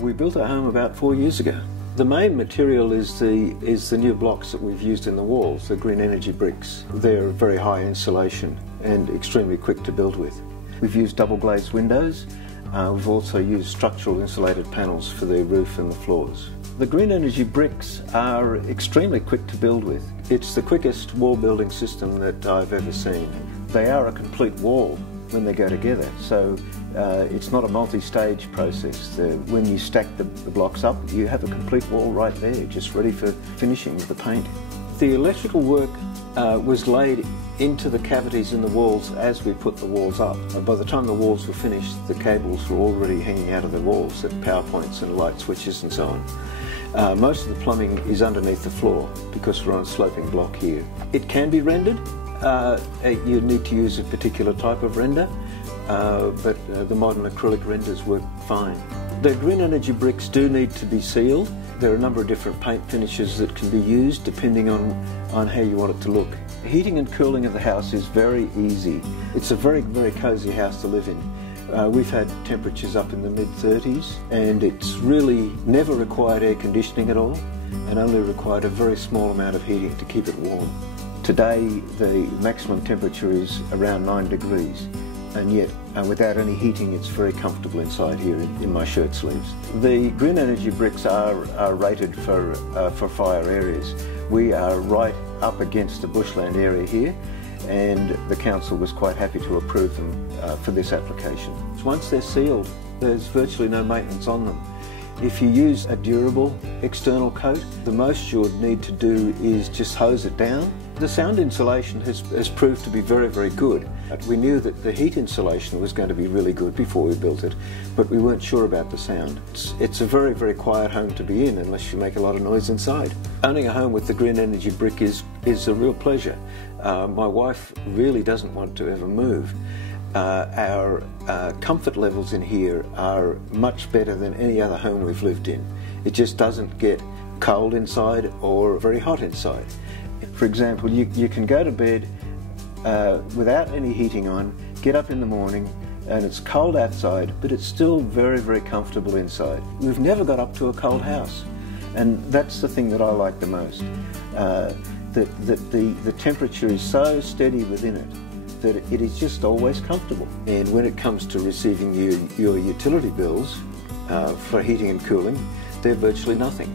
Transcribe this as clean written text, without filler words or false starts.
We built our home about 4 years ago. The main material is the new blocks that we've used in the walls, the green energy bricks. They're very high insulation and extremely quick to build with. We've used double glazed windows. We've also used structural insulated panels for the roof and the floors. The green energy bricks are extremely quick to build with. It's the quickest wall building system that I've ever seen. They are a complete wall when they go together, so it's not a multi-stage process. When you stack the blocks up, you have a complete wall right there, just ready for finishing with the paint. The electrical work was laid into the cavities in the walls as we put the walls up. By the time the walls were finished, the cables were already hanging out of the walls at power points and light switches and so on. Most of the plumbing is underneath the floor because we're on a sloping block here. It can be rendered. You need to use a particular type of render, but the modern acrylic renders work fine. The green energy bricks do need to be sealed. There are a number of different paint finishes that can be used depending on how you want it to look. Heating and cooling of the house is very easy. It's a very, very cosy house to live in. We've had temperatures up in the mid-30s, and it's really never required air conditioning at all and only required a very small amount of heating to keep it warm. Today the maximum temperature is around 9 degrees, and yet without any heating it's very comfortable inside here in my shirt sleeves. The green energy bricks are rated for fire areas. We are right up against the bushland area here, and the council was quite happy to approve them for this application. Once they're sealed, there's virtually no maintenance on them. If you use a durable external coat, the most you would need to do is just hose it down. The sound insulation has proved to be very, very good. We knew that the heat insulation was going to be really good before we built it, but we weren't sure about the sound. It's a very, very quiet home to be in unless you make a lot of noise inside. Owning a home with the green energy brick is a real pleasure. My wife really doesn't want to ever move. Our comfort levels in here are much better than any other home we've lived in. It just doesn't get cold inside or very hot inside. For example, you can go to bed without any heating on, get up in the morning, and it's cold outside, but it's still very, very comfortable inside. We've never got up to a cold house, and that's the thing that I like the most. The temperature is so steady within it that it is just always comfortable. And when it comes to receiving your utility bills for heating and cooling, they're virtually nothing.